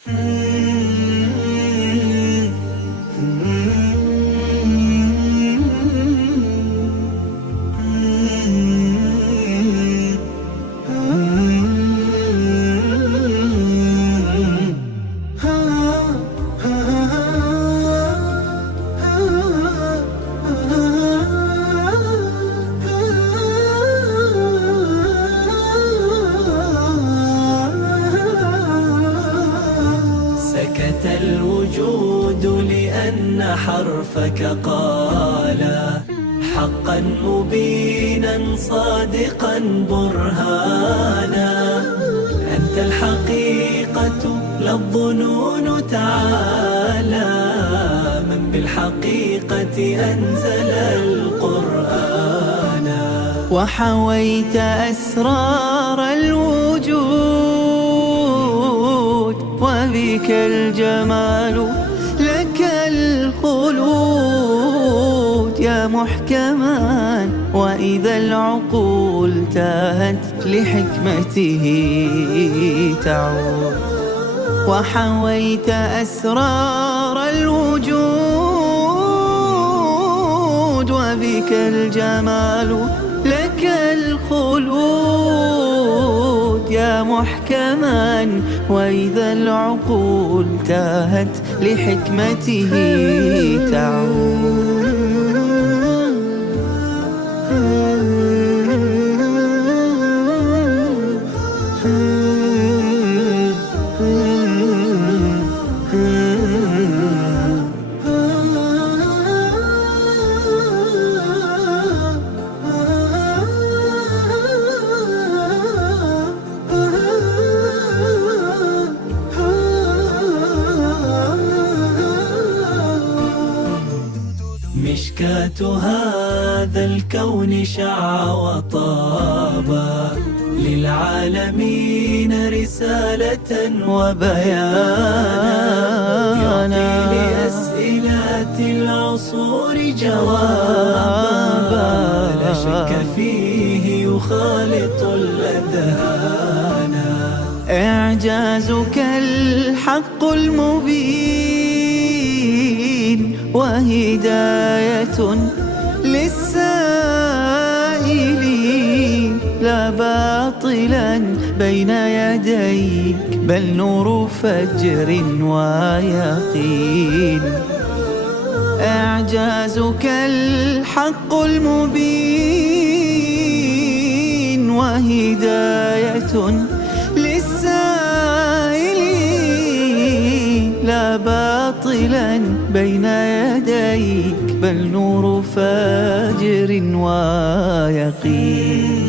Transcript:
سكت الوجود لأن حرفك قال حقا مبينا صادقا برهانا. أنت الحقيقة لا الظنون تعالى، من بالحقيقة أنزل القرآن. وحويت أسرار الوجود وبك الجمال لك الخلود، يا محكما وإذا العقول تاهت لحكمته تعود. وحويت أسرار الوجود وبك الجمال لك الخلود، يا محكما وإذا العقول تاهت لحكمته تعود. مشكاة هذا الكون شع وطابا، للعالمين رسالة وبيانا، يعطي لأسئلة العصور جوابا، لا شك فيه يخالط الأذهان. إعجازك الحق المبين وهداية للسائلين، لا باطلا بين يديك بل نور فجر ويقين. إعجازك الحق المبين وهداية للسائلين، لا باطلا بين يديك بل نور فاجر ويقين.